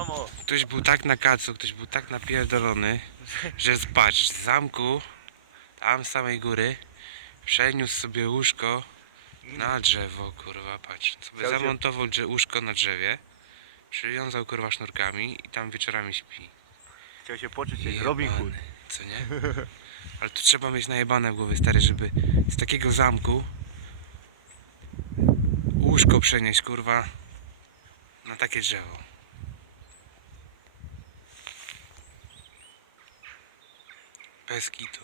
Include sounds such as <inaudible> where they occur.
Mamo. Ktoś był tak na kacu, ktoś był tak napierdolony, że patrz, z zamku, tam z samej góry, przeniósł sobie łóżko na drzewo, kurwa, patrz. Sobie Chciał się- zamontował drze- łóżko na drzewie, przywiązał kurwa sznurkami i tam wieczorami śpi. Chciał się poczuć jak Robin Hood. Co nie? <laughs> Ale tu trzeba mieć najebane w głowie, stary, żeby z takiego zamku łóżko przenieść, kurwa, na takie drzewo. Pesquito.